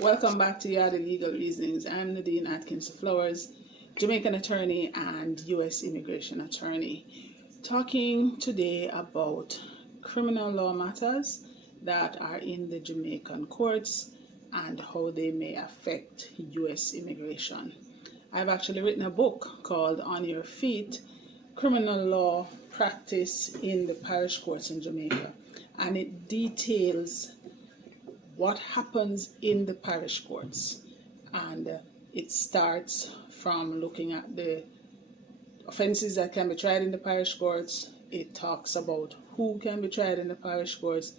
Welcome back to Yada Legal Reasonings. I'm Nadine Atkinson Flowers, Jamaican attorney and U.S. immigration attorney, talking today about criminal law matters that are in the Jamaican courts and how they may affect U.S. immigration. I've actually written a book called On Your Feet, Criminal Law Practice in the Parish Courts in Jamaica, and it details what happens in the parish courts, and it starts from looking at the offenses that can be tried in the parish courts. It talks about who can be tried in the parish courts.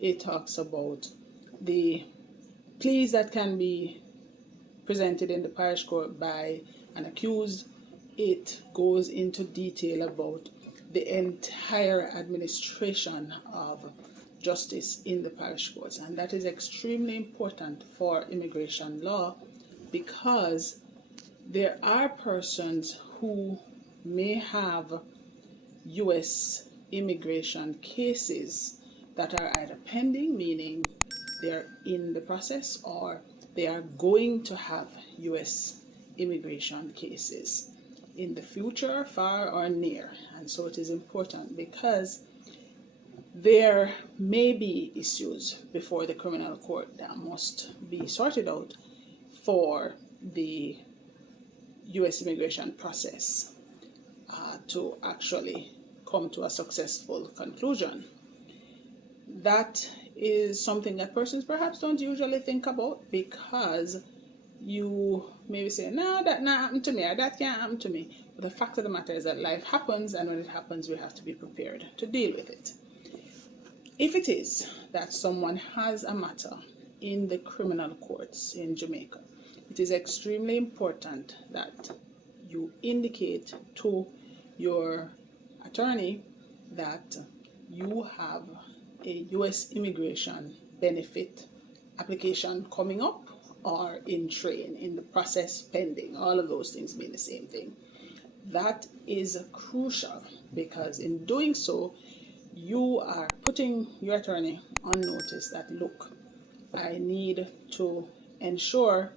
It talks about the pleas that can be presented in the parish court by an accused. It goes into detail about the entire administration of justice in the parish courts, and that is extremely important for immigration law because there are persons who may have U.S. immigration cases that are either pending, meaning they're in the process, or they are going to have U.S. immigration cases in the future, far or near. And so it is important because there may be issues before the criminal court that must be sorted out for the U.S. immigration process to actually come to a successful conclusion. That is something that persons perhaps don't usually think about because you maybe say, no, that not happened to me, or that can't happen to me. But the fact of the matter is that life happens, and when it happens, we have to be prepared to deal with it. If it is that someone has a matter in the criminal courts in Jamaica, it is extremely important that you indicate to your attorney that you have a U.S. immigration benefit application coming up or in train, in the process pending, all of those things mean the same thing. That is crucial because in doing so, you are putting your attorney on notice that, look, I need to ensure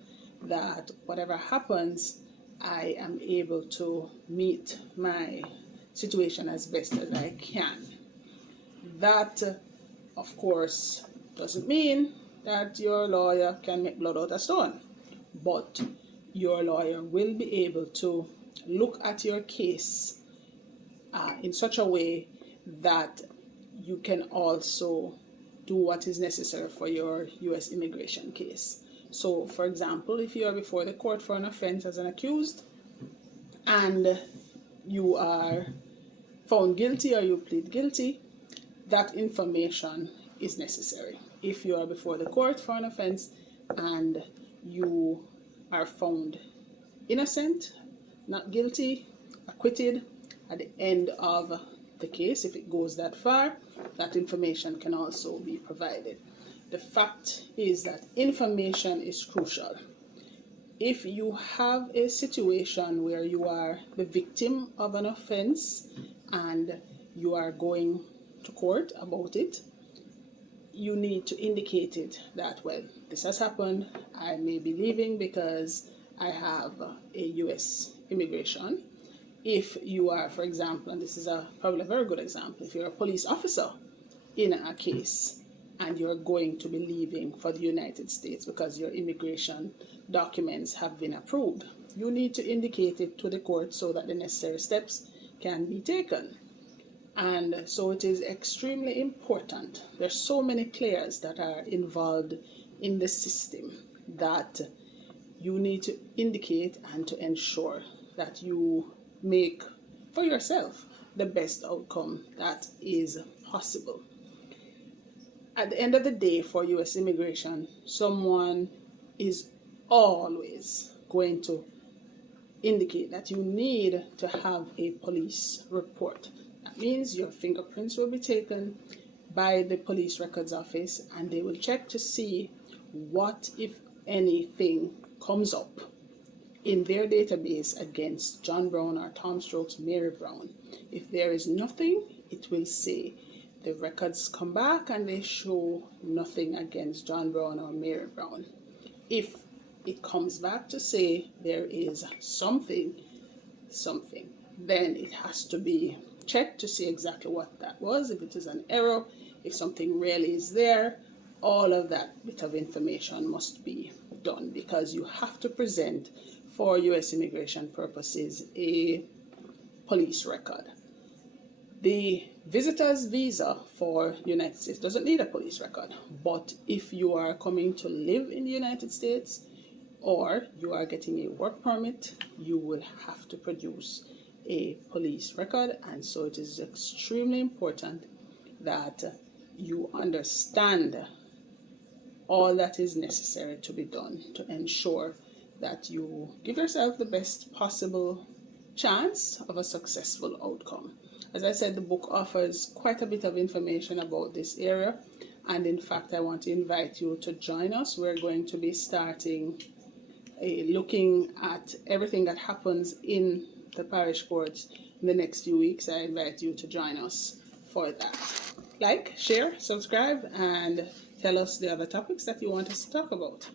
that whatever happens, I am able to meet my situation as best as I can. That, of course, doesn't mean that your lawyer can make blood out of stone, but your lawyer will be able to look at your case in such a way that you can also do what is necessary for your U.S. immigration case. So, for example, if you are before the court for an offense as an accused and you are found guilty or you plead guilty, that information is necessary. If you are before the court for an offense and you are found innocent, not guilty, acquitted, at the end of the case, if it goes that far, that information can also be provided. The fact is that information is crucial. If you have a situation where you are the victim of an offense and you are going to court about it, you need to indicate it that, well, this has happened, I may be leaving because I have a U.S. immigration. If you are, for example, and this is probably a very good example, if you're a police officer in a case and you're going to be leaving for the United States because your immigration documents have been approved, you need to indicate it to the court so that the necessary steps can be taken. And so it is extremely important. There's so many players that are involved in the system that you need to indicate and to ensure that you make for yourself the best outcome that is possible. At the end of the day, for U.S. immigration, someone is always going to indicate that you need to have a police report. That means your fingerprints will be taken by the police records office and they will check to see what, if anything, comes up in their database against John Brown or Tom Stokes, Mary Brown. If there is nothing, it will say the records come back and they show nothing against John Brown or Mary Brown. If it comes back to say there is something, then it has to be checked to see exactly what that was, if it is an error, if something really is there. All of that bit of information must be done, because you have to present for US immigration purposes a police record. The visitor's visa for United States doesn't need a police record, but if you are coming to live in the United States or you are getting a work permit, you will have to produce a police record. And so it is extremely important that you understand all that is necessary to be done to ensure that you give yourself the best possible chance of a successful outcome. As I said, the book offers quite a bit of information about this area, and in fact I want to invite you to join us. We're going to be starting looking at everything that happens in the parish courts in the next few weeks. I invite you to join us for that. Like, share, subscribe, and tell us the other topics that you want us to talk about.